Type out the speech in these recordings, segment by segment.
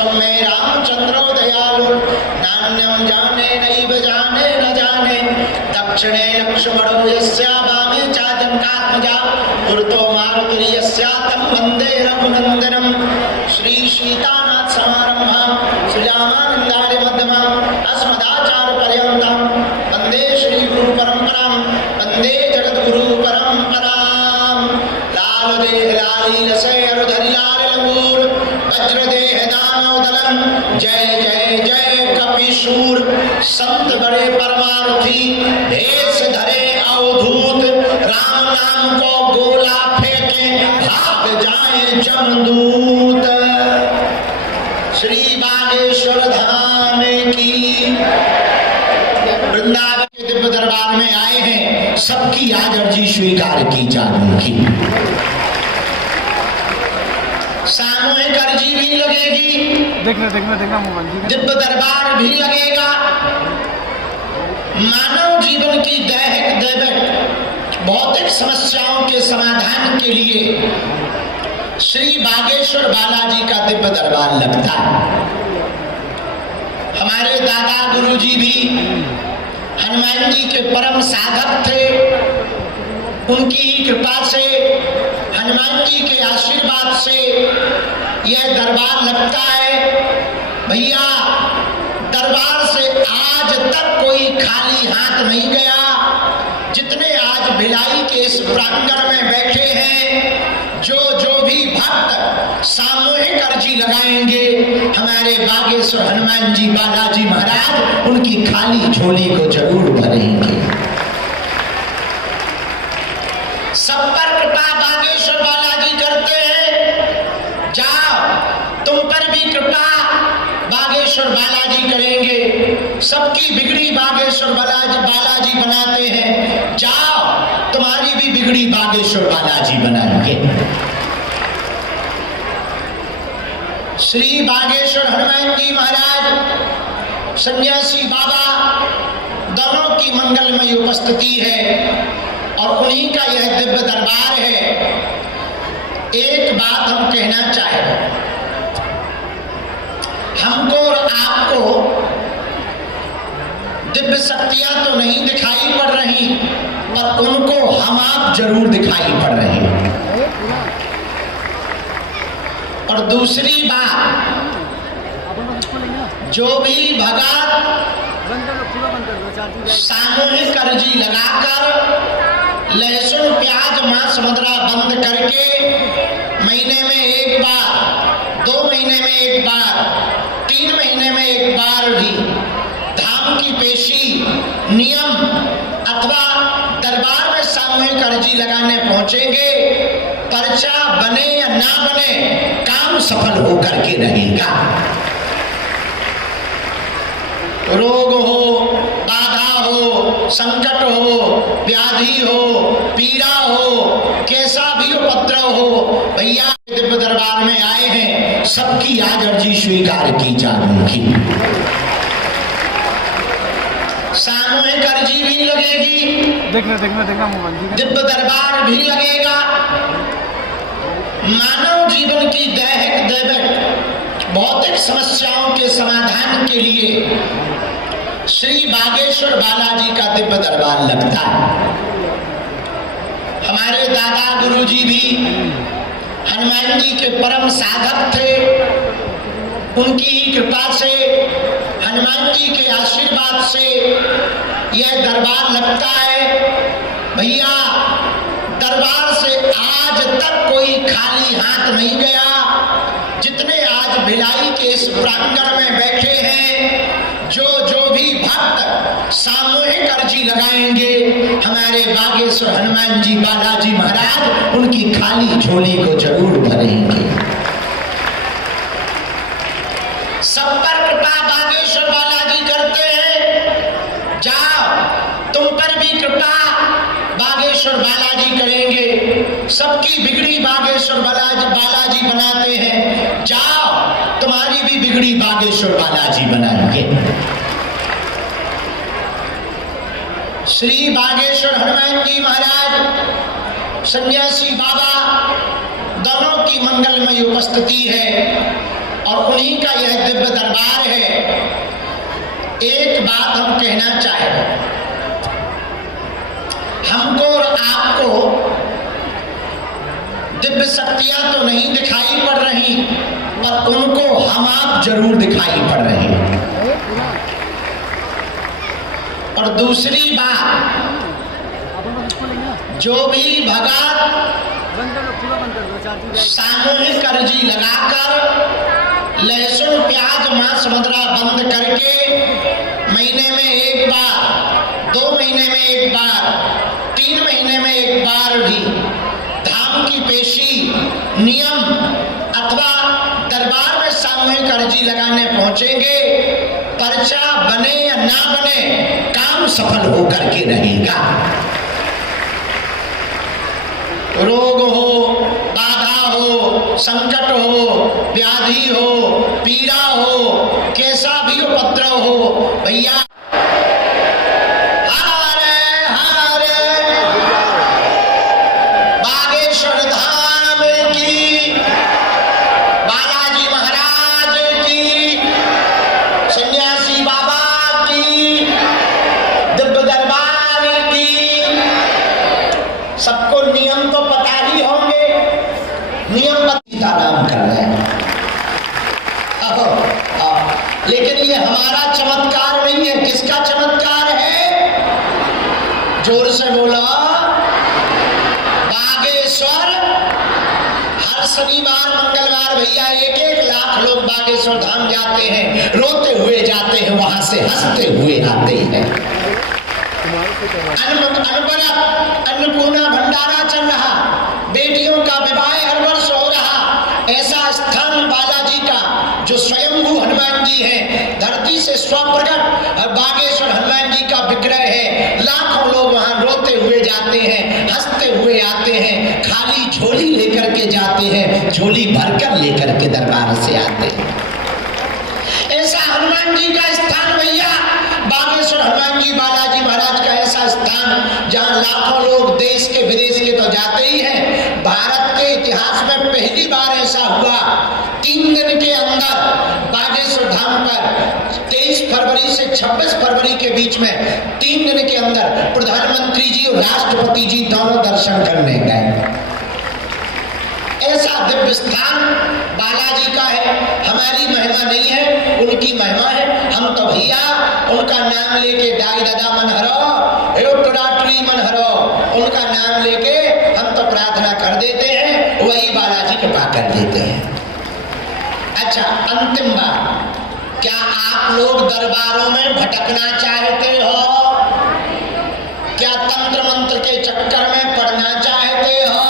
सौम्ये रामचंद्रो दयालु नान्यं जाने नैव जाने न जाने दक्षिणे लक्ष्मणो यस्या वामे चाजनकात्मजा पुरतो मारुतिर्यस्या तं वन्दे रघुनन्दनं श्री सीतानाथ समारम्भां श्रीरामानन्दाय मध्यमाम् अस्मदाचार्यपर्यन्तं वन्दे श्री गुरु परम्परां वन्दे जगद्गुरु परम्परां लाल देह लाली रसे अरुधरि लाल लंगूर वज्र देह दानवदलन जय जय जय कपिशूर संत बड़े परमार्थी भेष धरे अवधूत राम नाम को गोला फेंके भाग जाए जमदूत। श्री बागेश्वर धाम की वृंदावन के दिव्य दरबार में आए हैं, सबकी आज अर्जी स्वीकार की जाएगी। सामूहिक अर्जी भी लगेगी, देखना मोबाइल दिव्य दरबार भी लगेगा। मानव जीवन की दैहिक दैविक भौतिक समस्याओं के समाधान के लिए श्री बागेश्वर बालाजी का दिव्य दरबार लगता है। हमारे दादा गुरुजी भी हनुमान जी के परम साधक थे। उनकी कृपा से, हनुमान जी के आशीर्वाद से यह दरबार लगता है। भैया, दरबार से आज तक कोई खाली हाथ नहीं गया। जितने आज भिलाई के इस प्रांगण में बैठे हैं, जो भी भक्त सामूहिक अर्जी लगाएंगे, हमारे बागेश्वर हनुमान जी बालाजी महाराज उनकी खाली झोली को जरूर भरेंगे। सब पर कृपा बागेश्वर बालाजी करते हैं। जाओ, तुम पर भी कृपा बागेश्वर बालाजी करेंगे। सबकी बिगड़ी बागेश्वर बालाजी बनाते हैं। जाओ, तुम्हारी भी बिगड़ी बागेश्वर बालाजी बनाएंगे। श्री बागेश्वर हनुमान जी महाराज, सन्यासी बाबा, दोनों की मंगलमय उपस्थिति है और उन्हीं का यह दिव्य दरबार है। एक बात हम कहना चाहें, हमको और आपको दिव्य शक्तियां तो नहीं दिखाई पड़ रही, पर उनको हम आप जरूर दिखाई पड़ रहे हैं। और दूसरी बात, जो भी भगत सामूहिक अर्जी लगाकर लहसुन प्याज मांस मदिरा बंद करके महीने में एक बार, 2 महीने में एक बार, 3 महीने में एक बार भी धाम की पेशी नियम अथवा दरबार में सामूहिक अर्जी लगाने पहुंचेंगे, पर्चा बने या ना बने, काम सफल होकर के रहेगा। रोग हो, बाधा हो, संकट हो, व्याधि हो, पीड़ा हो, कैसा भी उपद्रव हो, भैया दिव्य दरबार में आए हैं, सबकी आज अर्जी स्वीकार की जाएगी। सामूहिक अर्जी भी लगेगी, देखना मोबाइल दिव्य दरबार भी लगेगा। मानव जीवन की दैहिक दैविक भौतिक समस्याओं के समाधान के लिए श्री बागेश्वर बालाजी का दिव्य दरबार लगता है। हमारे दादा गुरुजी भी हनुमान जी के परम साधक थे। उनकी कृपा से, हनुमान जी के आशीर्वाद से यह दरबार लगता है। भैया, दरबार से आज तक कोई खाली हाथ नहीं गया। जितने आज भिलाई के इस प्रांगण में बैठे हैं, जो भी भक्त सामूहिक अर्जी लगाएंगे, हमारे बागेश्वर हनुमान जी बालाजी महाराज उनकी खाली झोली को जरूर भरेंगे। सब पर कृपा बागेश्वर बालाजी करते हैं। जाओ, तुम पर भी कृपा बागेश्वर बालाजी करेंगे। सबकी बिगड़ी बागेश्वर बालाजी बनाते हैं। जाओ, तुम्हारी भी बिगड़ी बागेश्वर बालाजी बनाएंगे। श्री बागेश्वर हनुमान जी महाराज, सन्यासी बाबा, दोनों की मंगलमय उपस्थिति है और उन्हीं का यह दिव्य दरबार है। एक बात हम कहना चाहें, हमको और आपको दिव्य शक्तियां तो नहीं दिखाई पड़ रही, पर उनको हम आप जरूर दिखाई पड़ रहे हैं। और दूसरी बात, जो भी भगत सामूहिक अर्जी लगाकर लहसुन प्याज मांस मदिरा बंद करके महीने में एक बार, 2 महीने में एक बार, 3 महीने में एक बार भी धाम की पेशी नियम अथवा दरबार में सामूहिक अर्जी लगाने पहुंचेंगे, पर्चा बने या ना बने, काम सफल होकर के रहेगा। रोग हो, बाधा हो, संकट हो, व्याधि हो, पीड़ा हो, कैसा भी उपद्रव हो, भैया हरे हरे बागेश्वर धाम की, बालाजी महाराज की, सन्यासी बाबा की, दिव्य दरबार की। सबको नियम तो पता ही होंगे, नियम का नाम कर रहे हैं। लेकिन ये हमारा चमत्कार नहीं है, किसका चमत्कार है? जोर से बोलो। बागेश्वर हर शनिवार मंगलवार भैया 1-1 लाख लोग बागेश्वर धाम जाते हैं, रोते हुए जाते हैं, वहां से हंसते हुए आते हैं। अन्नपूर्णा भंडारा चल रहा, बेटियों का विवाह हर वर्ष हो रहा। ऐसा स्थान बालाजी का जो स्वयंभू हनुमान जी हैं, धरती से स्वप्रकट बागेश्वर हनुमान जी का विग्रह है। लाखों लोग वहां रोते हुए जाते हैं, हंसते हुए आते हैं, खाली झोली लेकर के जाते हैं, झोली भरकर लेकर के दरबार से आते हैं। ऐसा हनुमान जी का स्थान भैया, बागेश्वर हनुमान जी बालाजी महाराज का ऐसा स्थान जहां लाखों लोग देश के विदेश के तो जाते ही हैं। भारत के इतिहास में पहली बार ऐसा हुआ, 3 दिन के अंदर बागेश्वर धाम पर 23 फरवरी से 26 फरवरी के बीच में 3 दिन के अंदर प्रधानमंत्री जी और राष्ट्रपति जी दोनों दर्शन करने गए। ऐसा दिव्य स्थान बालाजी का है। हमारी महिमा नहीं है, उनकी महिमा है। हम तो भैया उनका नाम लेके दाई दादा मन हरो, टोडाटरी मन हरो, उनका नाम लेके हम तो प्रार्थना कर देते हैं, वही बालाजी कृपा कर देते हैं। अच्छा, अंतिम बात, क्या आप लोग दरबारों में भटकना चाहते हो? क्या तंत्र मंत्र के चक्कर में पड़ना चाहते हो?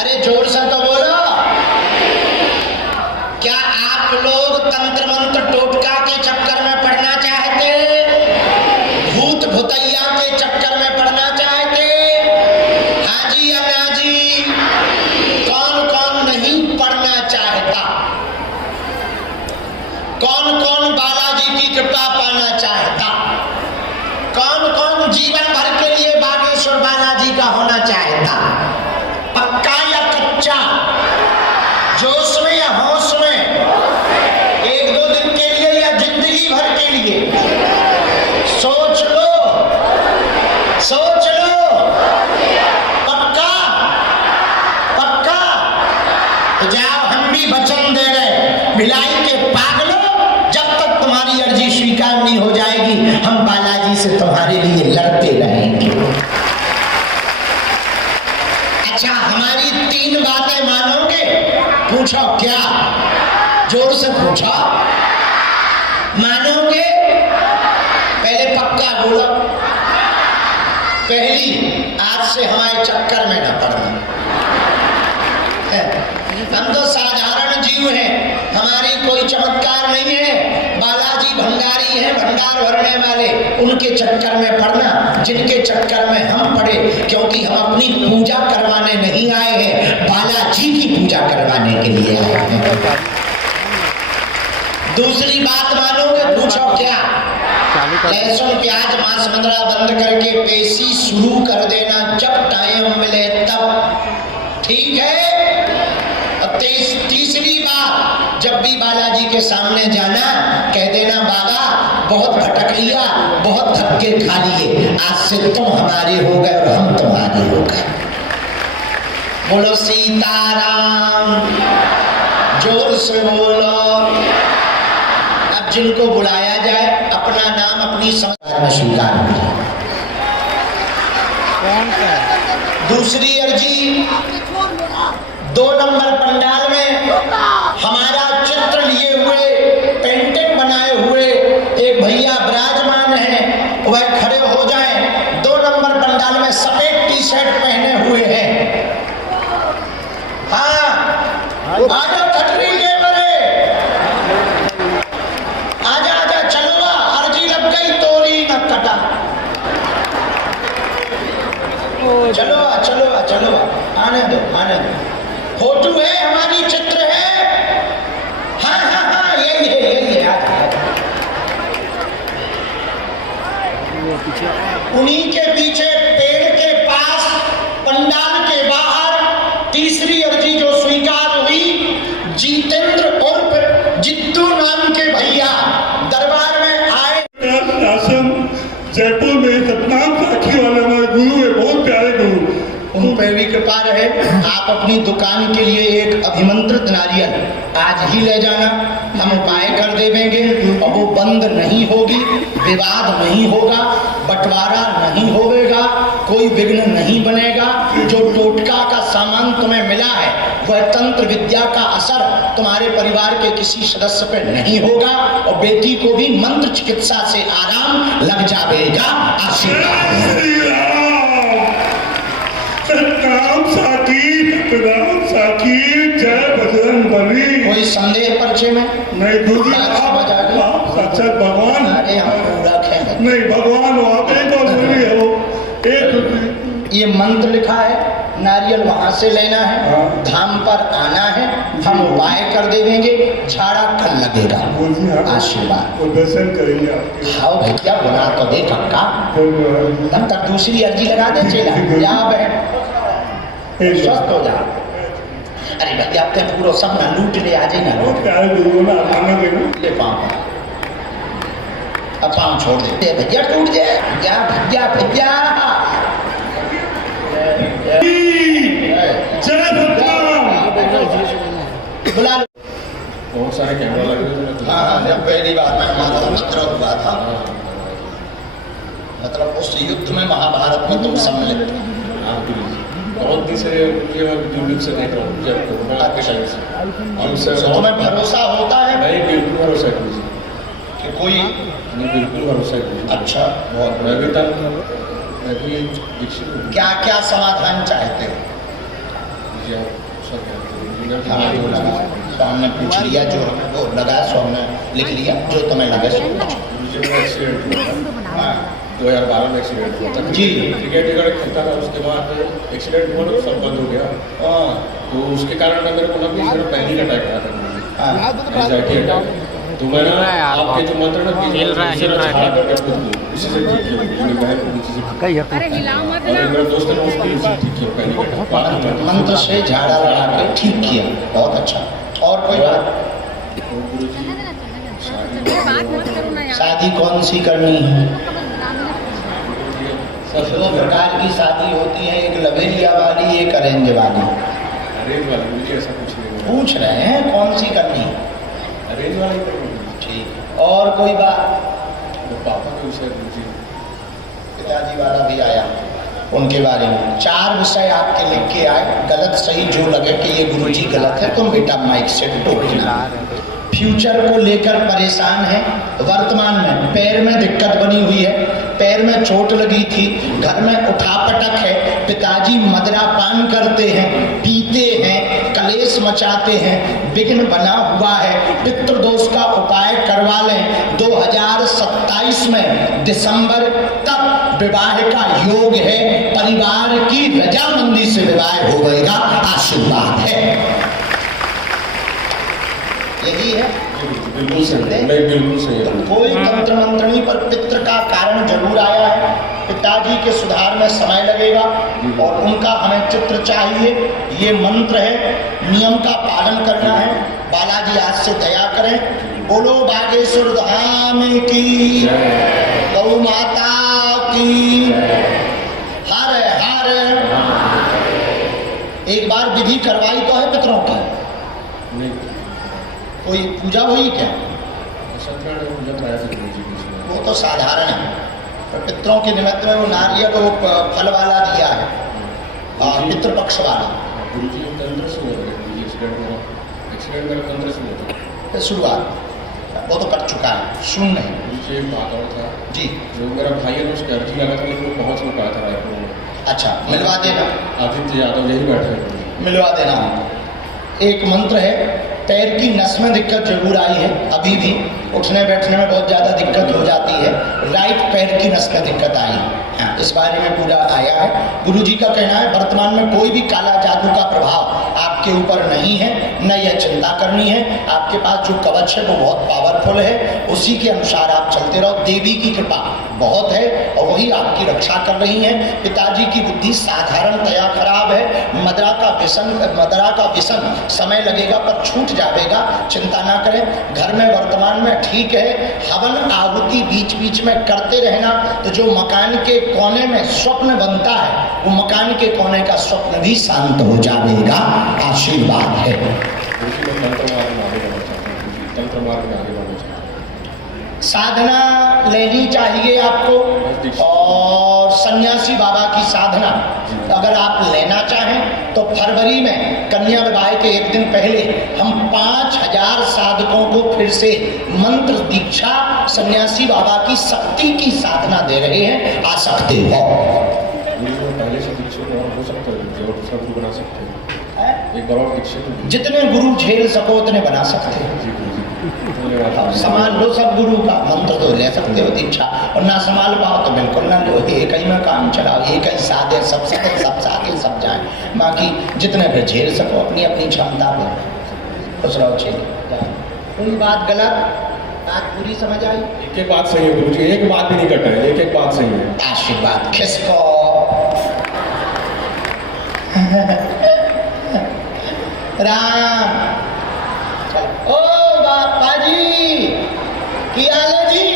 अरे जोर से तो बोलो। क्या आप लोग तंत्र मंत्र टोटका के चक्कर में पड़ना चाहते? भूत भुतैया के चक्कर में पड़ना चाहते? हाँ जी या ना जी? कौन कौन नहीं पड़ना चाहता? कौन कौन बालाजी की कृपा पाना चाहता? कौन कौन जीवन भर के लिए बागेश्वर बालाजी का होना चाहता? पक्का या कच्चा? जोश में या होश में? 1-2 दिन के लिए या जिंदगी भर के लिए? सोच लो, सोच लो। पक्का? पक्का? तो जाओ, हम भी वचन दे रहे, भिलाई के पागलों, जब तक तुम्हारी अर्जी स्वीकार नहीं हो जाएगी, हम बालाजी से तुम्हारे लिए लड़ते रहेंगे। अच्छा, हमारी 3 बातें मानोगे? पूछो क्या? जोर से पूछो। मानोगे? पहले पक्का बोलो। पहली, आज से हमारे चक्कर में न पड़ना। हम तो साधारण जीव हैं, हमारी कोई चमत्कार नहीं है। बालाजी भंडारी हैं, भंडार भरने वाले, उनके चक्कर में पड़ना, जिनके चक्कर में हम पड़े, क्योंकि हम अपनी पूजा करवाने नहीं आए हैं, बालाजी की पूजा करवाने के लिए आए हैं। दूसरी बात मानोगे? पूछो क्या? लहसुन प्याज मांस मदिरा बंद करके पेशी शुरू कर देना, जब टाइम मिले तब। ठीक है? तीसरी बात, जब जब भी बालाजी के सामने जाना कह देना बाबा बहुत भटक लिया, बहुत धक्के खा लिए, आज से तुम हमारे हो गए और हम तुम्हारे हो गए। बोलो सीताराम, जोर से बोलो। अब जिनको बुलाया जाए अपना नाम अपनी समझ में स्वीकार किया। दूसरी अर्जी, 2 नंबर पंडाल में हमारा चित्र लिए हुए, पेंटिंग बनाए हुए एक भैया विराजमान हैं, वह खड़े हो जाएं। 2 नंबर पंडाल में सफेद टी शर्ट पहने हुए हैं। हाँ, आजा ठटरी के बरे, आजा आजा चलवा, अर्जी लग गई तोरी न कटा। चलो चलो चलो, आने दो आने दो। फोटो है हमारी, चित्र है। हाँ हाँ हाँ, यही है उन्हीं के पीछे पेड़ के पास पंडाल के बाहर तीसरी अर्जी जो स्वीकार हुई, जितेंद्र उर्फ जित्तू नाम के भैया दरबार में आए। आश्रम जयपुर में सतनाम साखी वाले हमारे गुरु है, बहुत प्यारे गुरु, उन पर भी कृपा रहे। आप अपनी दुकान के लिए एक अभिमंत्रित नारियल आज ही ले जाना, हम उपाय कर देंगे और वो बंद नहीं होगी, विवाद नहीं होगा, बंटवारा नहीं होगा, कोई विघ्न नहीं बनेगा। जो टोटका का सामान तुम्हें मिला है वह तंत्र विद्या का असर तुम्हारे परिवार के किसी सदस्य पर नहीं होगा और बेटी को भी मंत्र चिकित्सा से आराम लग जाएगा। आशीर्वाद। सतनाम साखी जय बजरंग बली। कोई संदेह परिचय में नहीं गुरु साक्षात भगवान। अरे हम पूरा खेल नहीं भगवान आप एक और बोली है, वो एक ये मंत्र लिखा है, नारियल वहां से लेना है, धाम पर आना है, हम उपाय कर देंगे, झाड़ा कल लगेगा। आशीर्वाद दर्शन करेंगे आपके। हाँ भैया बुला तो दे कक्का, तब तक दूसरी अर्जी लगा दे चेला, जा बहन स्वस्थ हो जा। अरे भैया आपके पूरा सब ना लूट ले, आ जाए ना ले पाँव, अब पाँव छोड़ दे भैया, टूट जाए भैया भैया भैया। जय भगवान। बुला लो। बहुत सारे कैमरा लगे हुए। हाँ, जब पहली बार में हमारा मित्र हुआ था, मतलब उस युद्ध में महाभारत में तुम सम्मिलित थे। बहुत दिन से यूट्यूब से देख रहा हूँ, जब आपके टाइम से तो तुम्हें भरोसा होता है नहीं? बिल्कुल भरोसा है गुरुजी कि कोई नहीं, बिल्कुल भरोसा है गुरुजी। अच्छा, बहुत मैं भी तक मैं भी दीक्षित हूँ। क्या क्या समाधान चाहते हो? जी आप सब जानते हैं। हाँ, वो लगा तो हमने पूछ लिया, जो हमें वो लगा सो हमने लिख लिया, जो तुम्हें लगे सो पूछो। मुझे मेरा एक्सीडेंट हुआ था, 2012 में एक्सीडेंट हुआ था। जी। क्रिकेट खेलता था, उसके बाद एक्सीडेंट हुआ तो सब बंद हो गया। तो उसके कारण ना मेरे को ना कुछ पैनिक अटैक आया था, एंजाइटी अटैक। तो मैंने आपके जो मंत्र ना हिल रहा है उसी से ठीक किया। अरे हिलाओ मत ना। और मेरे दोस्त ने उसको इसी ठीक किया, पैनिक अटैक मंत्र से झाड़ा लगा के ठीक किया, बहुत अच्छा। और कोई बात? बात मत करो ना यार। शादी कौन सी करनी है? दो सब प्रकार की शादी होती है, एक लवेरिया वाली, एक अरेंज वाली। अरेंज वाली मुझे ऐसा कुछ नहीं हुआ। पूछ रहे हैं कौन सी करनी है? अरेंज वाली करो। ठीक। और कोई बात? पापा के विषय मुझे पिताजी वाला भी आया, उनके बारे में 4 विषय आपके लिख के आए, गलत सही जो लगे कि ये गुरुजी गलत है तुम बेटा माइक से टोकना। फ्यूचर को लेकर परेशान है, वर्तमान में पैर में दिक्कत बनी हुई है, पैर में चोट लगी थी, घर में उठापटक है, पिताजी मदिरापान करते हैं, पीते हैं, कलेश मचाते हैं, विघ्न बना हुआ है, पितृदोष का उपाय करवा लें। 2027 में दिसंबर तक विवाह का योग है, परिवार की रजामंदी से विवाह हो गएगा। आशीर्वाद है, यही है। बिल्कुल सही, मैं बिल्कुल सही है। कोई तंत्र मंत्रणी पर पितृ का कारण जरूर आया है, पिताजी के सुधार में समय लगेगा और उनका हमें चित्र चाहिए। ये मंत्र है, नियम का पालन करना है। बालाजी आज से दया करें। बोलो बागेश्वर धाम की, गौ माता की, हर हर। एक बार विधि करवाई तो है पितरों की? नहीं, कोई पूजा हुई क्या? सत्यनारायण पूजा कराया था गुरु जी की इसमें। वो तो साधारण है, पर पितरों के निमित्त में वो नारियल वो फल वाला दिया है, पितृपक्ष वाला। गुरु जी तंत्र से हुआ, गुरु जी एक्सीडेंट मेरा तंत्र से हुआ था। फिर शुरुआत वो तो कर चुका है, सुन नहीं। गुरु जी एक बात और था जी, जो मेरा भाई है ना, उसकी अर्जी लगा था लेकिन वो पहुँच नहीं पाया था रायपुर में। अच्छा, मिलवा देना, आदित्य यादव यही बैठे हैं। मिलवा देना। एक मंत्र है, पैर की नस में दिक्कत जरूर आई है, अभी भी उठने बैठने में बहुत ज़्यादा दिक्कत हो जाती है, राइट पैर की नस में दिक्कत आई है। हाँ, इस बारे में पूरा आया है। गुरु जी का कहना है वर्तमान में कोई भी काला जादू का प्रभाव आपके ऊपर नहीं है, न यह चिंता करनी है। आपके पास जो कवच है वो बहुत पावरफुल है, उसी के अनुसार आप चलते रहो। देवी की कृपा बहुत है और वही आपकी रक्षा कर रही है। पिताजी की बुद्धि साधारणतया खराब है, मदरा का व्यसन समय लगेगा पर छूट जाएगा, चिंता ना करें। घर में वर्तमान में ठीक है, हवन आहुति बीच बीच में करते रहना, तो जो मकान के कोने में स्वप्न बनता है वो मकान के कोने का स्वप्न भी शांत हो जाएगा। आशीर्वाद है। गुरु जी मैं तंत्र मार्ग में आगे बढ़ना चाहता हूँ। गुरु जी तंत्र मार्ग में आगे बढ़ना चाहता हूँ। साधना लेनी चाहिए आपको, और सन्यासी बाबा की साधना अगर आप लेना चाहें तो फरवरी में कन्या विवाह के एक दिन पहले हम 5000 साधकों को फिर से मंत्र दीक्षा सन्यासी बाबा की शक्ति की साधना दे रहे हैं, आ सकते हो। गुरु जी में पहले से दीक्षित और हो सकता है, जो दूसरा गुरु बना सकते हैं। एक बार और दीक्षित जितने गुरु झेल सको उतने बना सकते हो। जी गुरु जी धन्यवाद। संभाल लो सब गुरु का मंत्र तो ले सकते हो दीक्षा, और ना संभाल पाओ तो बिल्कुल ना लो। एक ही में काम चलाओ, एक ही साधे, सब साधे सब जाए। बाकी जितने भी झेल सको अपनी अपनी क्षमता पर खुश रहो। कोई बात गलत, बात पूरी समझ आई? एक एक बात सही है गुरु जी, एक बात भी नहीं कट रही, एक एक बात सही है। आशीर्वाद खिसको। राम ओ बापा जी की हाल है जी?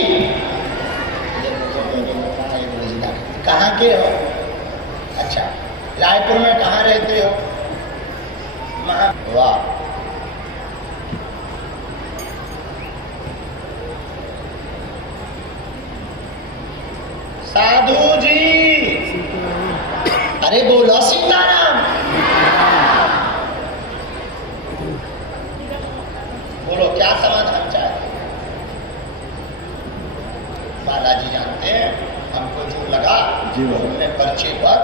कहाँ के हो? अच्छा, रायपुर में कहाँ रहते हो? वाह, साधु जी, अरे बोलो सीताराम। बोलो क्या समाधान चाहते? बालाजी जानते हैं, हमको जो लगा हमने पर्चे पर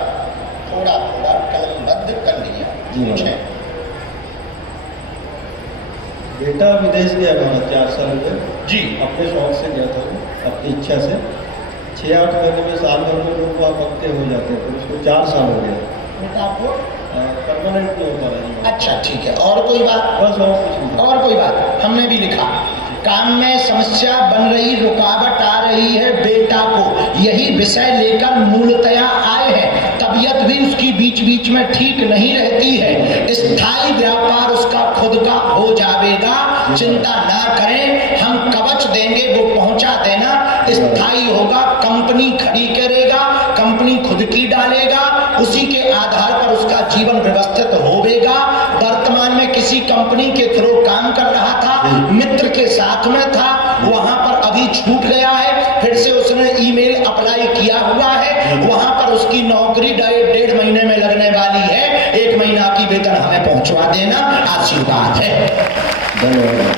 थोड़ा थोड़ा कलमबद्ध कर लिया। जी बेटा विदेश गया था 4 साल में जी, अपने शौक से गया था, अपनी इच्छा से। 6-8 महीने में, साल भर में लोग वहाँ पक्के हो जाते हैं, फिर उसको 4 साल हो गया, बेटा आपको परमानेंट नहीं हो पा रहा। अच्छा ठीक है, और कोई बात? बस और कुछ नहीं। और कोई बात? हमने भी लिखा, काम में समस्या बन रही, रुकावट आ रही है बेटा को, यही विषय लेकर मूलतया आए हैं। तबीयत भी उसकी बीच बीच में ठीक नहीं रहती है, स्थायी व्यापार उसका खुद का हो जाएगा, चिंता ना करें, हम कवच देंगे, वो पहुंचा देना, स्थायी होगा, कंपनी खड़ी करेगा, कंपनी खुद की डालेगा, उसी के आधार पर उसका जीवन व्यवस्थित होवेगा। वर्तमान में किसी कंपनी के थ्रू काम कर रहा था, मित्र के साथ में था, वहां पर अभी छूट गया है, फिर से उसने ईमेल अप्लाई किया हुआ है, वहां पर उसकी नौकरी 1.5 महीने में लगने वाली है, 1 महीना की वेतन हमें पहुंचवा देना, आशीर्वाद है। धन्यवाद।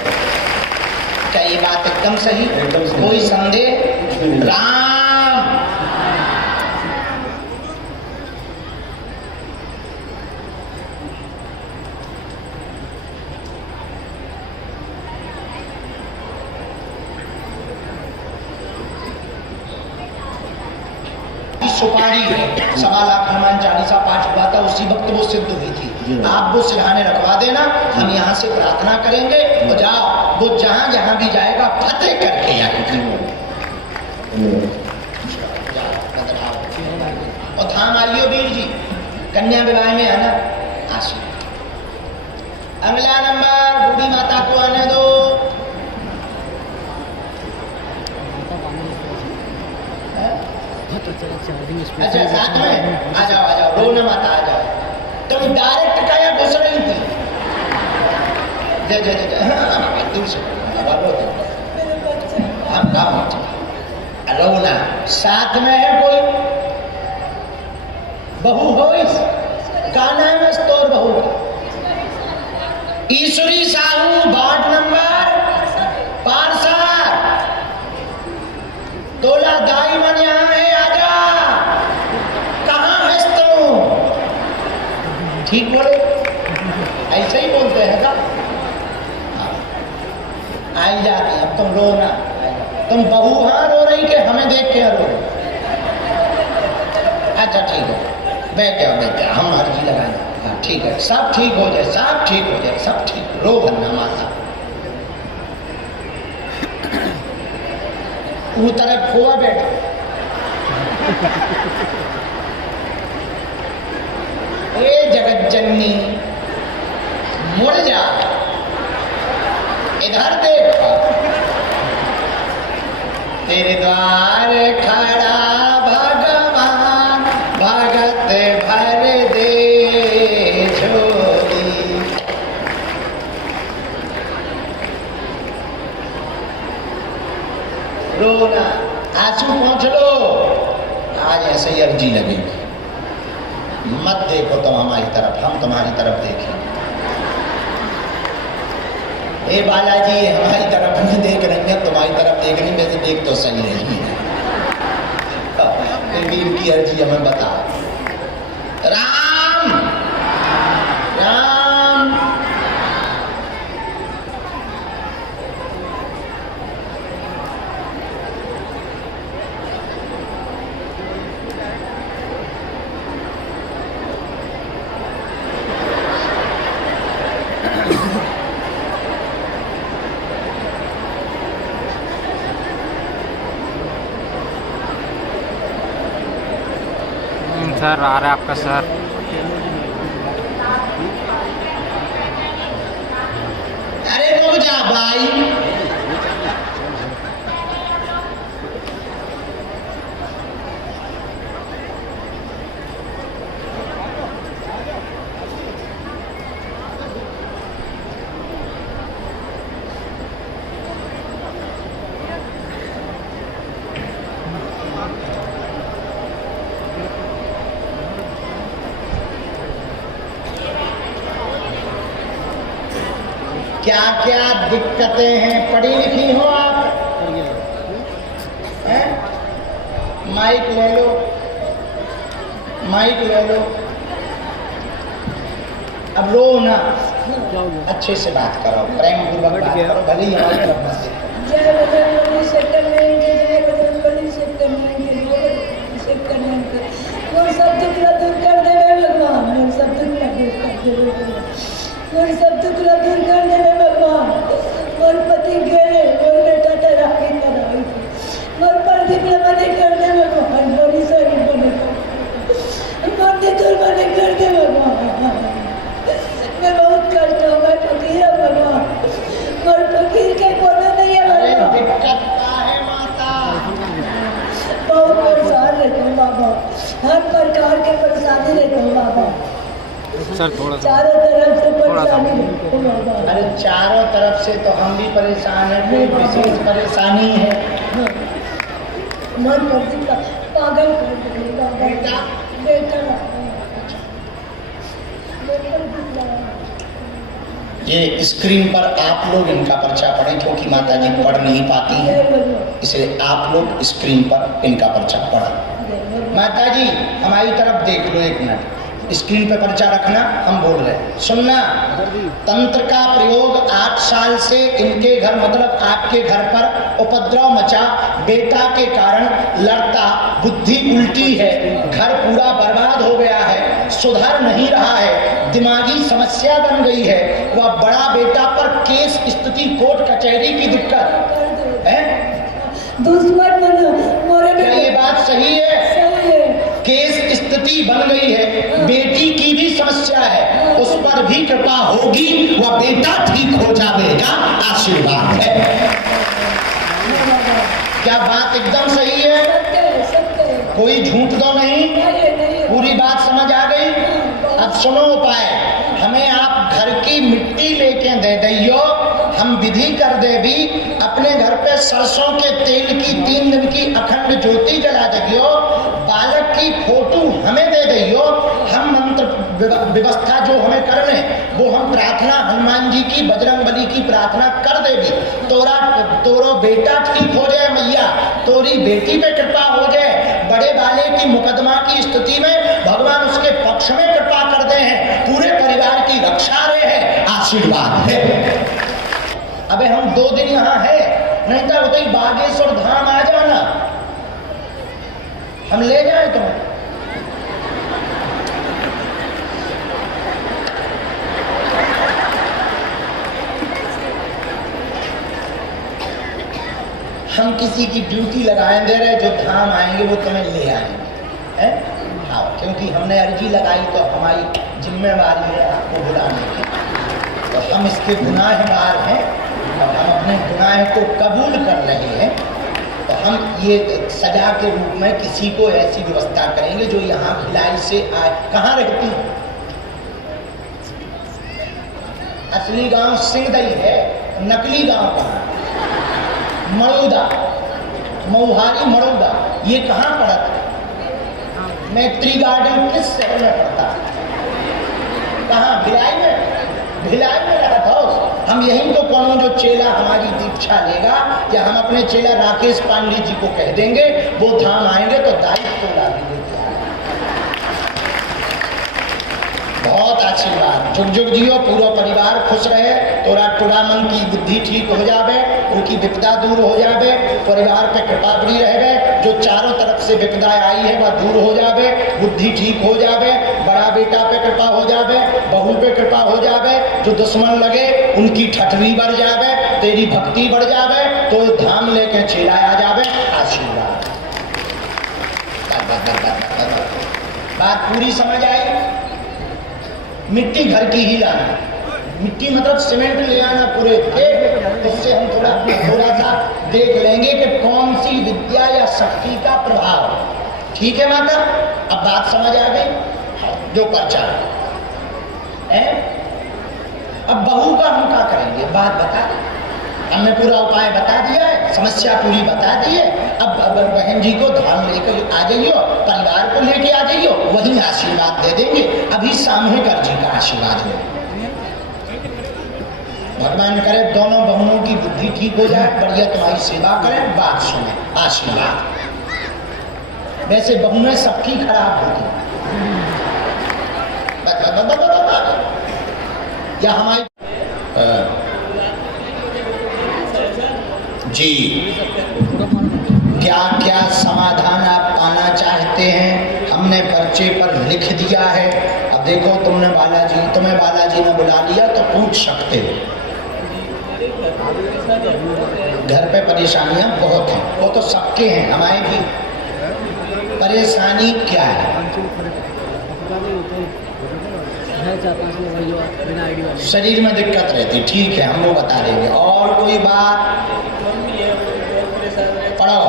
क्या ये बात एकदम सही? एकदम सही। कोई संदेह? नहीं। राम सुपारी 1.25 लाख हनुमान चालीसा पाठ हुआ था, उसी वक्त वो सिद्ध हुई थी। आप वो सिरहाने रखवा देना, हम यहाँ से प्रार्थना करेंगे, तो जाओ, वो जहाँ जहाँ भी जाएगा फतेह करके आएगा। और धाम आइयो वीर जी, कन्या विवाह में आना। आशीर्वाद। अगला नंबर बूढ़ी माता माता को आने दो। अच्छा साथ में आ जाओ रो ना माता, आ जाओ। तुम डायरेक्ट काया घुस रही थी? जय जय जय दूर से रोना। साथ में है कोई बहू हो? इस गाना में तोर बहू ईश्वरी साहू वार्ड नंबर पारसा तोला दाई मन यहाँ है, आजा। कहाँ है तुम? ठीक बोले, ऐसे ही बोलते हैं ना। आई जाती, अब तुम रो ना। तुम बहू हाँ रो रही के हमें देख के रो? अच्छा ठीक है, बैठ जाओ, हम अर्जी लगाएंगे। हाँ ठीक है, सब ठीक हो जाए, सब ठीक हो जाए, सब ठीक। रो बनना माता। वो तरफ खोआ बैठा। ए जगत जननी मुड़ जा, इधर देख, तेरे द्वार खड़ा भगवान, भगत भर दे झोली। रोना, आंसू पहुंच लो। आज ऐसे ही अर्जी लगेगी। मत देखो तुम हमारी तरफ, हम तुम्हारी तरफ देखें। ए बालाजी हमारी तरफ नहीं देख रही है, तुम्हारी तरफ देख रही। वैसे देख तो सही नहीं है, फिर भी इनकी अर्जी हमें बता। राम राम सर आ रहा है आपका सर। अरे रुक जा भाई। क्या क्या दिक्कतें हैं? पढ़ी लिखी हो आप? हैं? माइक ले लो, माइक ले लो। अब रो ना, अच्छे से बात करो, प्रेम पूर्वक बात करो, भले ही हमारी तरफ मत देखो। जय बजरंगबली सेटलमेंट, जय बजरंगबली सेटलमेंट। वो सब दुख दूर कर देवे भगवान, वो सब दुख दूर कर देवे भगवान, वो सब दुख दूर कर देवे भगवान। मोर पति गेले, मोर बेटा तराई कराई, मोर प्रदीप बने कर दे भगवान, मोरी सारी बने मोर दितुल बने कर दे भगवान। मैं बहुत कष्ट हूँ, मैं फकीर हूँ भगवान, मोर फकीर के कोने नहीं है भगवान। दिक्कत क्या है माता? बहुत परेशान रहता हूँ बाबा, हर प्रकार के परेशानी रहता हूँ बाबा। सर थोड़ा सा चारों तरफ से परेशानी रहती हूँ बाबा। अरे चारों तरफ से तो हम भी परेशान हैं, कोई विशेष परेशानी है? मन प्रदीप का पागल कर देगा बेटा? बेटा ये स्क्रीन पर आप लोग इनका पर्चा पढ़ें, क्योंकि माता जी पढ़ नहीं पाती हैं, इसलिए आप लोग स्क्रीन पर इनका पर्चा पढ़ें। माता जी हमारी तरफ देख लो, एक मिनट स्क्रीन पे पर्चा रखना, हम बोल रहे हैं, सुनना। तंत्र का प्रयोग 8 साल से इनके घर, मतलब आपके घर पर उपद्रव मचा, बेटा के कारण लड़ता, बुद्धि उल्टी है, घर पूरा बर्बाद हो गया है, सुधर नहीं रहा है, दिमागी समस्या बन गई है, वह बड़ा बेटा पर केस स्थिति, कोर्ट कचहरी की दिक्कत है। दुश्मन बनो मोरे क्या ये बात सही है? सही है। केस स्थिति बन गई है, बेटी की भी समस्या है, उस पर भी कृपा होगी, वह बेटा ठीक हो जाएगा, आशीर्वाद है। क्या बात एकदम सही है? कोई झूठ तो नहीं? पूरी बात समझ आ गई? अब सुनो उपाय। हमें आप घर की मिट्टी लेके दे दियो, हम विधि कर दे भी, अपने घर पे सरसों के तेल की 3 दिन की अखंड ज्योति जला दियो, बालक की फोटो हमें दे दियो, हम मंत्र व्यवस्था जो हमें करने वो हम प्रार्थना हनुमान जी की, बजरंग बली की प्रार्थना कर देगी, तोरो बेटा ठीक हो जाए मैया, तोरी बेटी पे कृपा हो जाए, बड़े वाले की मुकदमा की स्थिति में भगवान उसके पक्ष में कृपा कर दे हैं, पूरे परिवार की रक्षा रहे है, आशीर्वाद है। अबे हम 2 दिन यहाँ है, नहीं तो उधर बागेश्वर धाम आ जाना, हम ले जाए तुम्हें। हम किसी की ड्यूटी लगाए दे रहे, जो धाम आएंगे वो तुम्हें ले आएंगे, हैं? हाँ, क्योंकि हमने अर्जी लगाई तो हमारी जिम्मेवारी है आपको बुलाने की, तो हम इसके गुनाहगार हैं और हम अपने गुनाह को कबूल कर रहे हैं, तो हम ये सजा के रूप में किसी को ऐसी व्यवस्था करेंगे जो यहाँ भिलाई से आए। कहाँ रहती है? असली गांव सिंगदई है, नकली गांव कहाँ? मड़ौदा, मऊहारी मड़ौदा। ये कहाँ पड़ता है? मैत्री गार्डन किस शहर में पड़ता है? कहाँ? भिलाई में? भिलाई में रहता था। हम यहीं तो कौन जो चेला हमारी दीक्षा लेगा, या हम अपने चेला राकेश पांडे जी को कह देंगे, वो धाम आएंगे तो दायित्व तो लागू। बहुत आशीर्वाद, जुग जुग जियो, पूरा परिवार खुश रहे, तोरा टोरा मन की बुद्धि ठीक हो जावे, उनकी विपदा दूर हो जावे, परिवार पे कृपा बनी रहे, जो चारों तरफ से विपदा आई है वह दूर हो जावे, बुद्धि ठीक हो जावे, बड़ा बेटा पे कृपा हो जावे, बहू पे कृपा हो जावे, जो दुश्मन लगे उनकी ठठरी बढ़ जावे, तेरी भक्ति बढ़ जावे, तो धाम लेके चेला आ जावे, आशीर्वाद। बात पूरी समझ आई? मिट्टी घर की ही लाना, मिट्टी मतलब सीमेंट ले आना पूरे थे, उससे हम थोड़ा सा देख लेंगे कि कौन सी विद्या या शक्ति का प्रभाव। ठीक है माता, अब बात समझ आ गई? जो प्रचार है, अब बहू का हम क्या करेंगे? बात बता दें, हमने पूरा उपाय बता दिया है, समस्या पूरी बता दी है। अब बहन जी को धाम लेकर आ जाइयो, परिवार को लेके आ जाइयो, वही आशीर्वाद दे देंगे। अभी सामूहिक अर्जी का आशीर्वाद है। भगवान करे दोनोबहुओं की बुद्धि ठीक हो जाए, बढ़िया तुम्हारी सेवा करें, बात सुने, आशीर्वाद। वैसे बहुएं सबकी खराब होती है, या हमारी जी क्या क्या समाधान आप पाना चाहते हैं, हमने पर्चे पर लिख दिया है। अब देखो तुम्हें बालाजी ने बुला लिया तो पूछ सकते हो। घर पे परेशानियां बहुत हैं, वो तो सबके हैं, हमारे भी। परेशानी क्या है? शरीर में दिक्कत रहती, ठीक है, हम वो बता देंगे। और कोई बात? पढ़ो।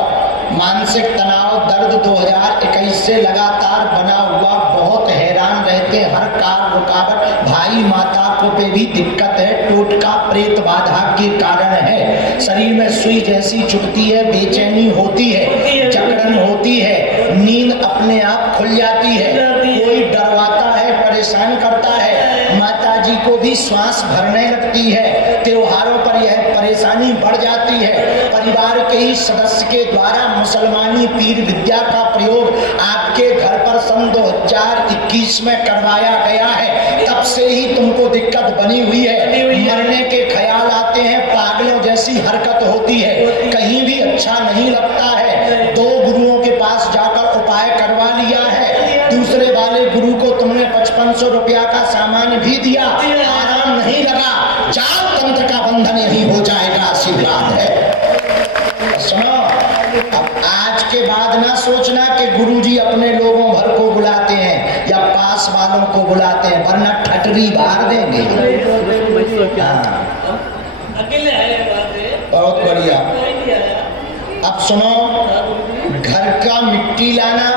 मानसिक तनाव, दर्द 2021 से लगातार बना हुआ, बहुत हैरान रहते, हर कार रुकावट, भाई माता को पे भी दिक्कत है, टोटका प्रेत बाधा के कारण है, शरीर में सुई जैसी चुभती है, बेचैनी होती है, जकड़न होती है, नींद अपने आप खुल जाती है, कोई डरवाता है, परेशान करता है, माता जी को भी श्वास भरने लगती है, त्योहारों पर यह परेशानी बढ़ जाती है। परिवार के ही सदस्य के द्वारा मुसलमानी पीर विद्या का प्रयोग आपके घर पर सन 2021 में करवाया गया है, तब से ही तुमको दिक्कत बनी हुई है, मरने के ख्याल आते हैं, पागलों जैसी हरकत होती है, कहीं भी अच्छा नहीं लगता है। 2 गुरुओं के पास जाकर उपाय करवा लिया है, दूसरे वाले गुरु को तुमने 5500 रुपया का सामान भी दिया, आराम नहीं लगा, जाल तंत्र का बंधन यही हो जाएगा, आशीर्वाद है। सुनो, अब आज के बाद ना सोचना कि गुरुजी अपने लोगों भर को बुलाते वालों को बुलाते हैं, वरना ठटरी बाहर देंगे। हाँ, बहुत बढ़िया। अब सुनो, घर का मिट्टी लाना,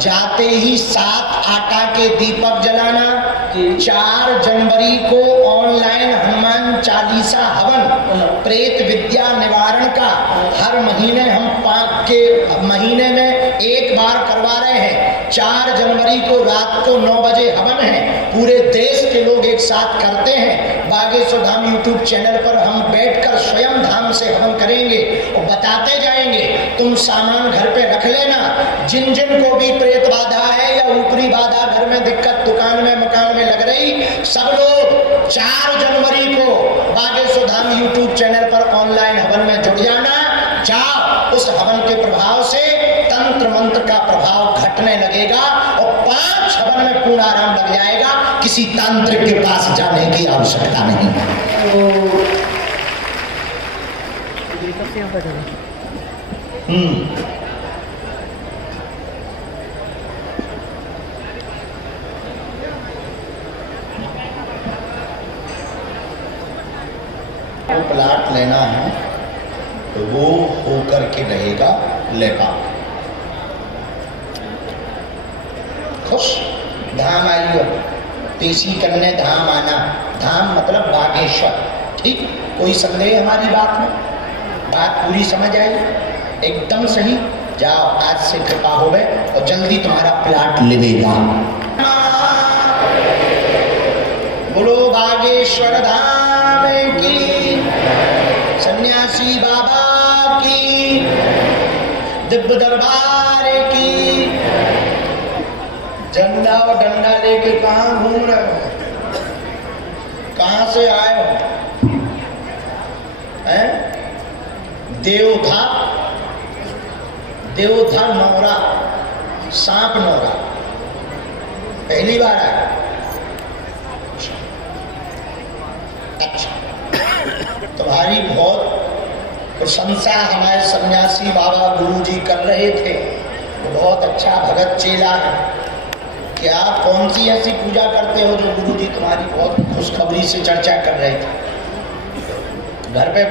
जाते ही 7 आटा के दीपक जलाना, 4 जनवरी को ऑनलाइन हनुमान चालीसा हवन प्रेत विद्या निवारण का हर महीने हम 5 के महीने में 1 बार करवा रहे हैं। 4 जनवरी को रात को 9 बजे हवन है, पूरे देश के लोग एक साथ करते हैं। बागेश्वर धाम यूट्यूब चैनल पर हम बैठकर स्वयं धाम से हवन करेंगे और बताते जाएंगे। तुम सामान घर पे रख लेना, जिन जिन को भी प्रेत बाधा है या ऊपरी बाधा, घर में दिक्कत, दुकान में मकान में लग रही, सब लोग 4 जनवरी को बागेश्वर धाम यूट्यूब चैनल पर ऑनलाइन हवन में जुड़ जाना। जाओ, उस हवन के प्रभाव से तंत्र मंत्र का प्रभाव घटने लगेगा और 5 हवन में पूर्ण आराम लग जाएगा। किसी तांत्रिक के पास जाने की आवश्यकता नहीं। प्लाट लेना है तो वो होकर के रहेगा लेगा। खुश? धाम आइयो, पेशी करने धाम आना। धाम मतलब बागेश्वर। ठीक, कोई संदेह हमारी बात में? बात पूरी समझ आई? एकदम सही। जाओ, आज से कृपा हो गए और जल्दी तुम्हारा प्लाट लेगा। बोलो बागेश्वर धाम की, सन्यासी बाबा की, दिव्य दरबार की। झंडा और डंडा लेके कहाँ घूम रहे हो? कहाँ से आए हो? हैं? देवधा, देवधा नौरा, सांप नौरा, पहली बार आए? अच्छा, तुम्हारी बहुत प्रशंसा हमारे सन्यासी बाबा गुरुजी कर रहे थे। वो बहुत अच्छा भगत चेला है। क्या कौन सी ऐसी पूजा करते हो जो गुरुजी तुम्हारी बहुत खुशखबरी से चर्चा कर रहे थे? घर पे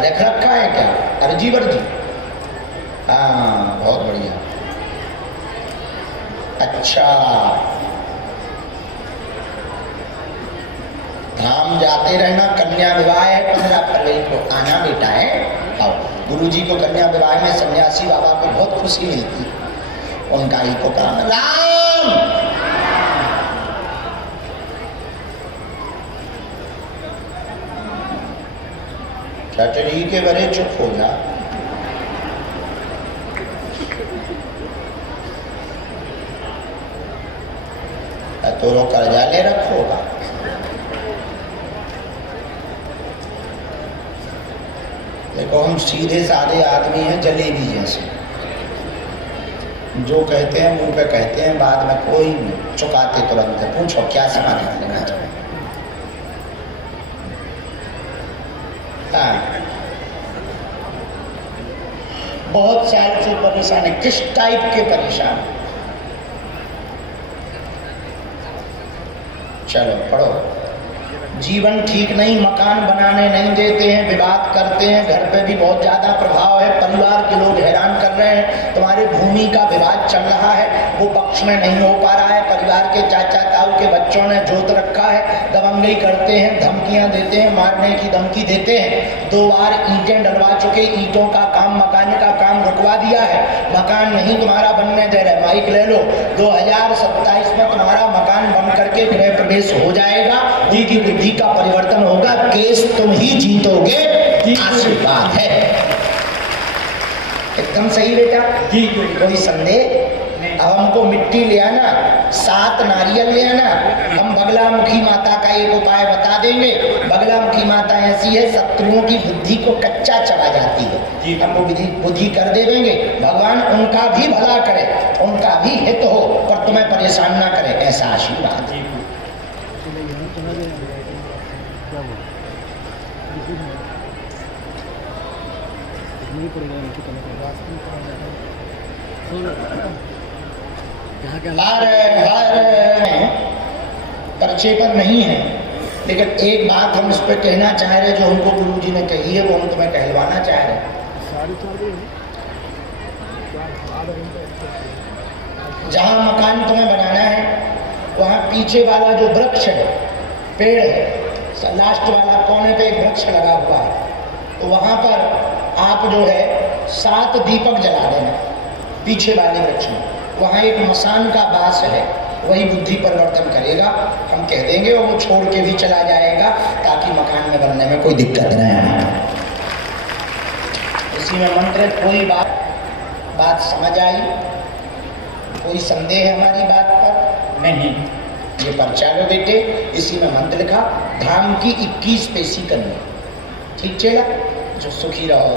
लिख रखा है क्या? अर्जी वर्जी? हाँ, बहुत बढ़िया। अच्छा, धाम जाते रहना। कन्या विवाह है 15 फरवरी को, आना बेटा है। आओ, गुरुजी को कन्या विवाह में सन्यासी बाबा को बहुत खुशी मिलती, उनका ही को काम। राम चटरी के बड़े चुप हो जा। तो रो कर्जा ले रखोगा। देखो, हम सीधे साधे आदमी हैं, जलेबी जैसे। जो कहते हैं मुंह पे कहते हैं, बाद में कोई चुकाते तुरंत है। पूछो क्या समाधान लेना चाहिए? बहुत साल से परेशान है। किस टाइप के परेशान? चलो पढ़ो। जीवन ठीक नहीं, मकान बनाने नहीं देते हैं, विवाद करते हैं, घर पे भी बहुत ज्यादा प्रभाव है, परिवार के लोग हैरान कर रहे हैं। तुम्हारे भूमि का विवाद चल रहा है, वो पक्ष में नहीं हो पा रहा है। परिवार के चाचा ताऊ के बच्चों ने जोत रखा है, दबंगई करते हैं, धमकियां देते हैं, मारने की धमकी देते हैं। 2 बार ईंटें डलवा चुके, ईंटों का काम, मकान का काम रुकवा दिया है। मकान नहीं तुम्हारा बनने दे रहे। माइक ले लो, 2027 में तुम्हारा मकान बन करके गृह प्रवेश हो जाएगा। जी की बुद्धि का परिवर्तन होगा, केस तुम ही जीतोगे। आशीर्वाद है। एकदम सही बेटा जी, कोई संदेह? अब हमको मिट्टी ले आना, 7 नारियल ले आना। हम बगलामुखी माता का एक उपाय बता देंगे। बगलामुखी माता ऐसी है, शत्रुओं की बुद्धि को कच्चा चला जाती है। हम वो बुद्धि कर देंगे। भगवान उनका भी भला करे, उनका भी हित हो, पर तुम्हें परेशान ना करे, ऐसा आशीर्वाद। पर्चे पर नहीं है, लेकिन एक बात हम इस पर कहना चाह रहे, जो हमको गुरु जी ने कही है वो हम तुम्हें कहलवाना चाह रहे। जहाँ मकान तुम्हें बनाना है वहाँ पीछे वाला जो वृक्ष है, पेड़ है, लास्ट वाला कोने पे एक वृक्ष लगा हुआ है, तो वहाँ पर आप जो है 7 दीपक जला देना पीछे वाले वृक्ष में। वहाँ एक मसान का बास है, वही बुद्धि परिवर्तन करेगा, हम कह देंगे और वो छोड़ के भी चला जाएगा, ताकि मकान में बनने में कोई दिक्कत न आए। इसी में मंत्र, कोई बात समझ आई? कोई संदेह हमारी बात पर? नहीं। ये पर्चा लो बेटे, इसी में मंत्र लिखा, धाम की 21 पेशी करनी। ठीक चला? जो सुखी रहो,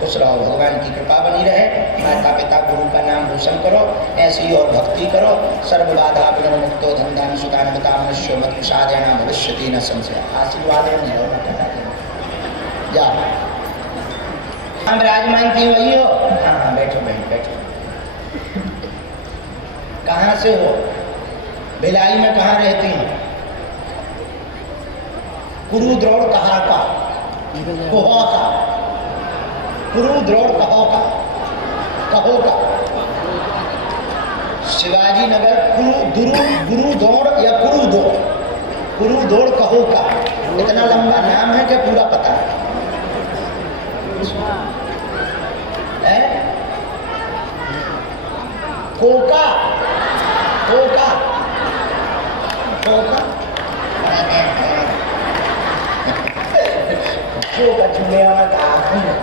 खुश रहो, भगवान की कृपा बनी रहे, माता पिता गुरु का नाम रोशन करो, ऐसी और भक्ति करो। सर्व बाधा विनिर्मुक्तो धनधान सुदानमता मनुष्यो मत कुशादेना भविष्यति न संशय। आशीर्वाद नहीं हो जा। हम विराजमान थी वही हो? हाँ, बैठो बहन बैठो। कहाँ से हो? भिलाई में कहाँ रहती हैं? कुरु द्रोड़ कहाँ का? कोहा का? कुरु द्रोड़ कहो का? कहो का? शिवाजी नगर गुरु दौड़ या कुरु दौड़? कुरु दौड़ कहो का? इतना लंबा नाम है कि पूरा पता है? कोका कोका कोका कोका झूले वाला काम है।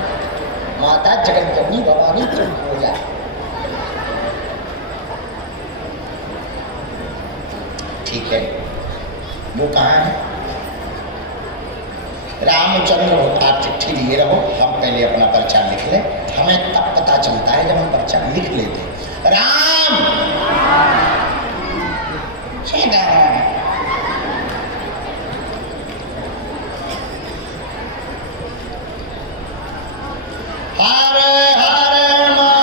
माता जगन्नाथनी भवानी बोला। ठीक है, वो कहाँ है? रामचंद्र हो, आप चिट्ठी लिए रहो, हम पहले अपना पर्चा लिख लें। हमें तब पता चलता है जब हम पर्चा लिख लेते हैं। राम सीधा हर हर मां।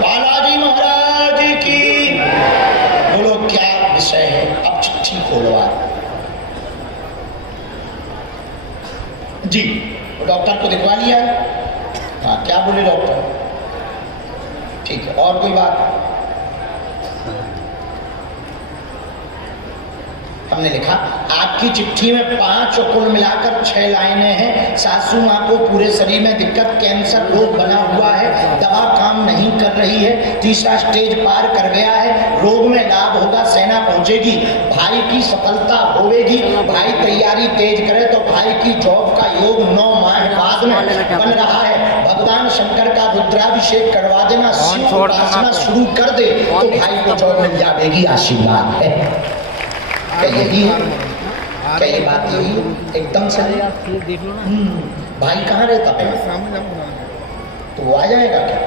बालाजी महाराज की बोलो, क्या विषय है? अब चिट्ठी खोलवा जी। डॉक्टर को दिखवा लिया? हाँ, क्या बोले डॉक्टर? ठीक है, और कोई बात? हमने लिखा आपकी चिट्ठी में 5 और कुल मिलाकर 6 लाइनें हैं। सासू माँ को पूरे शरीर में दिक्कत, कैंसर रोग बना हुआ है, दवा काम नहीं कर रही है, 3रा स्टेज पार कर गया है, रोग में लाभ होगा, सेना पहुंचेगी, भाई की सफलता होगी, भाई तैयारी तेज करे तो भाई की जॉब का योग 9 माह बाद में बन रहा है। भगवान शंकर का रुद्राभिषेक करवा देना, शिव उपासना शुरू कर दे तो भाई को जॉब मिल जाएगी। आशीर्वाद है। क्या यही है? क्या ये बात यही है? एकदम सही। भाई कहाँ रहता है? तो वो आ जाएगा क्या?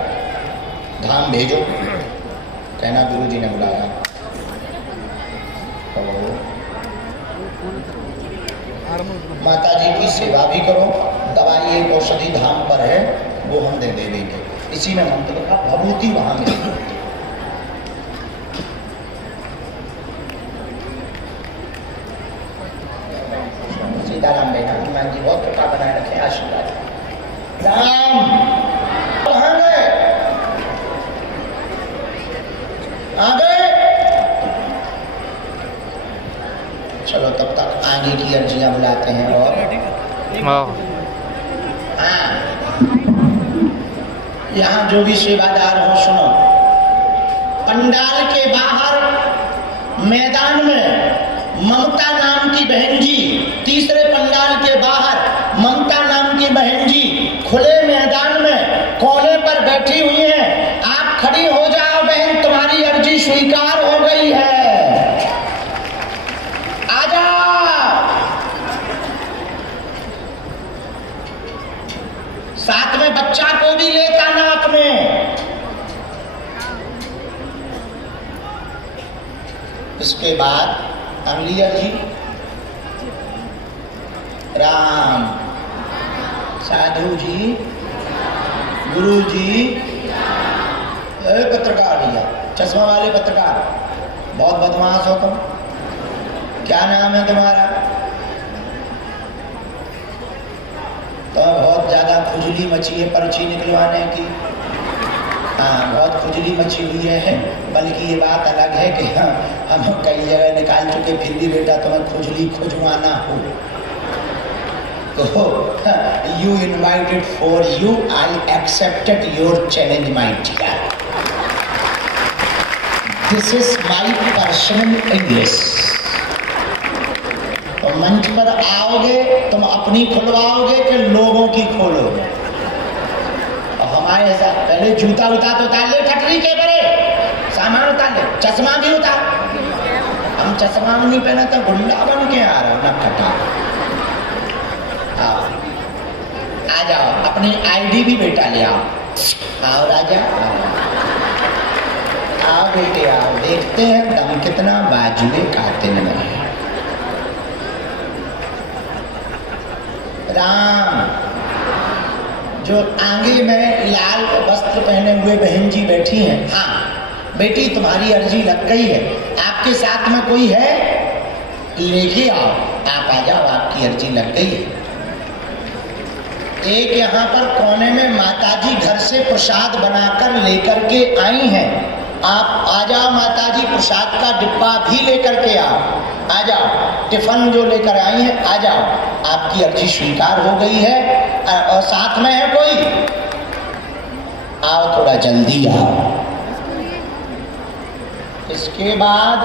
धाम भेजो, कहना गुरु जी ने बुलाया। माता जी की सेवा भी करो, दवाई एक औषधि धाम पर है, वो हम दे देंगे। इसी में मंत्र का भभूति वहां मिलेगी। सीताराम बेटा, हनुमान जी बहुत कृपा बनाए रखे, आशीर्वाद। राम कहाँ गए? आ गए? चलो तब तक आगे की अर्जियां बुलाते हैं। और हाँ, यहाँ जो भी सेवादार हो सुनो, पंडाल के बाहर मैदान में ममता नाम की बहन जी, तीसरे पंडाल के बाहर ममता नाम की बहन जी खुले मैदान में कोने पर बैठी हुई हैं। आप खड़ी हो जाओ बहन, तुम्हारी अर्जी स्वीकार हो गई है। आ जाओ। साथ में बच्चा को उसके बाद अगली अर्जी राम, साधु जी, गुरु जी, पत्रकार भैया, चश्मा वाले पत्रकार, बहुत बदमाश हो तुम, क्या नाम है तुम्हारा? तो बहुत ज़्यादा खुजली मची है पर्ची निकलवाने की। हाँ, बहुत खुजली मची हुई है, बल्कि ये बात अलग है कि हाँ, हम कई जगह निकाल चुके, फिर भी बेटा तुम्हें खुजली खुजवाना हो तो you invited for you, I accepted your challenge, my dear. This is my personal English. तो मंच पर आओगे तुम अपनी खुलवाओगे कि लोगों की खोलोगे? और हमारे साथ पहले जूता उतार ले, ठटरी के बड़े सामान उतार ले, चश्मा भी उतार। हम चश्मा नहीं पहना तो गुंडा बन के आ रहा न खटा। आ जाओ, अपनी आईडी भी बेटा ले आओ। आओ राजा, आओ बेटे आओ, देखते हैं दम कितना बाजुए कातिल में है। राम, जो आगे में लाल वस्त्र पहने हुए बहन जी बैठी हैं, हाँ बेटी तुम्हारी अर्जी लग गई है, आपके साथ में कोई है? लेके आओ, आप आ जाओ, आपकी अर्जी लग गई है। एक यहाँ पर कोने में माताजी घर से प्रसाद बनाकर लेकर के आई हैं, आप आ जाओ माताजी, प्रसाद का डिब्बा भी लेकर के आओ, आ जाओ, टिफिन जो लेकर आई हैं आ जाओ, आपकी अर्जी स्वीकार हो गई है। और साथ में है कोई? आओ, थोड़ा जल्दी आओ। इसके बाद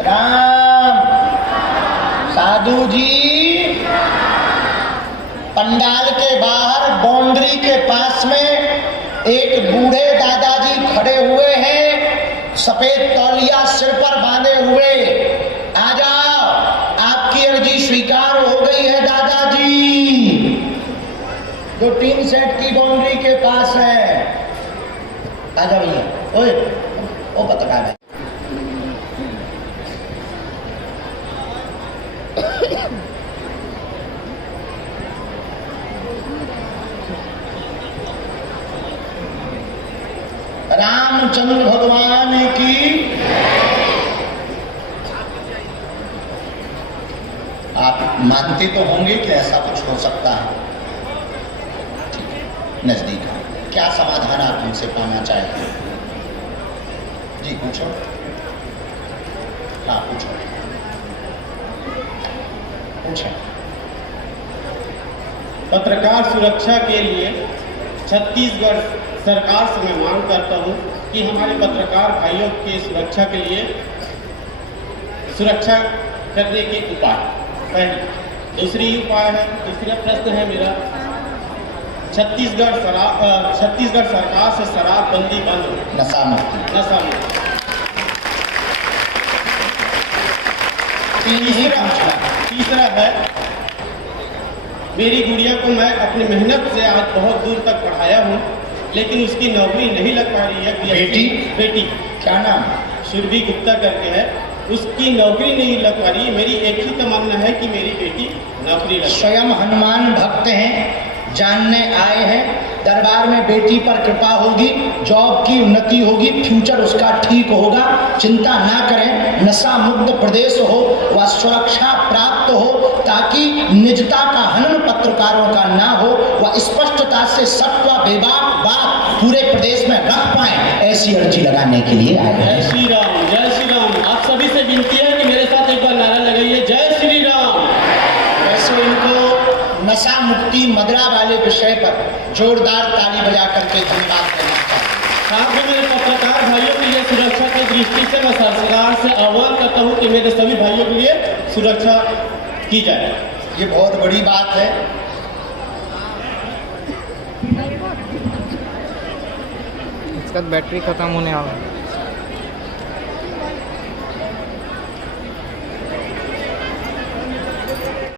राम, साधु जी, पंडाल के बाहर बाउंड्री के पास में एक बूढ़े दादाजी खड़े हुए हैं, सफेद तौलिया सिर पर बांधे हुए। आ जाओ, आपकी अर्जी स्वीकार हो गई है दादाजी, जो टीन सेट की बाउंड्री के पास है। आ जाओ भैया, ओए वो पत्रकार है। रामचंद्र भगवान की। आप मानते तो होंगे कि ऐसा कुछ हो सकता है? ठीक है, नजदीक है, क्या समाधान आप उनसे पाना चाहते हैं? जी पूछो। हाँ पूछो, पूछो। पत्रकार सुरक्षा के लिए छत्तीसगढ़ सरकार से मैं मांग करता हूं कि हमारे पत्रकार भाइयों की सुरक्षा के लिए सुरक्षा करने के उपाय। पहली, दूसरी उपाय है, दूसरा प्रश्न है मेरा, छत्तीसगढ़ सरकार से शराबबंदी बंद हो, नशा मुक्ति। तीसरा है, मेरी गुड़िया को मैं अपनी मेहनत से आज बहुत दूर तक पढ़ाया हूँ, लेकिन उसकी नौकरी नहीं लग पा रही है। बेटी क्या नाम? सुरभि गुप्ता करके है, उसकी नौकरी नहीं लग पा रही है। मेरी एक ही तमन्ना है कि मेरी बेटी नौकरी लगे। स्वयं हनुमान भक्त हैं, जानने आए हैं, दरबार में बेटी पर कृपा होगी, जॉब की उन्नति होगी, फ्यूचर उसका ठीक होगा, चिंता ना करें। नशा मुक्त प्रदेश हो, वह सुरक्षा प्राप्त हो, ताकि निजता का हनन पत्रकारों का ना हो, वह स्पष्टता से सत्य बेबाक बात पूरे प्रदेश में रख पाए, ऐसी अर्जी लगाने के लिए आए हैं। जय श्री राम, जय श्री राम। आप सभी से विनती है कि मेरे साथ एक बार नारा लगाइए, जय श्री राम। वैसे इनको नशा मुक्ति मदरा वाले विषय पर जोरदार ताली बजा करके धन्यवाद देना चाहिए। साथ में मेरे पत्रकार भाइयों के लिए सुरक्षा की दृष्टि से मैं सरकार से आह्वान करता हूं कि मेरे सभी भाइयों के लिए सुरक्षा की जाए। ये बहुत बड़ी बात है। इसका बैटरी खत्म होने वाला है।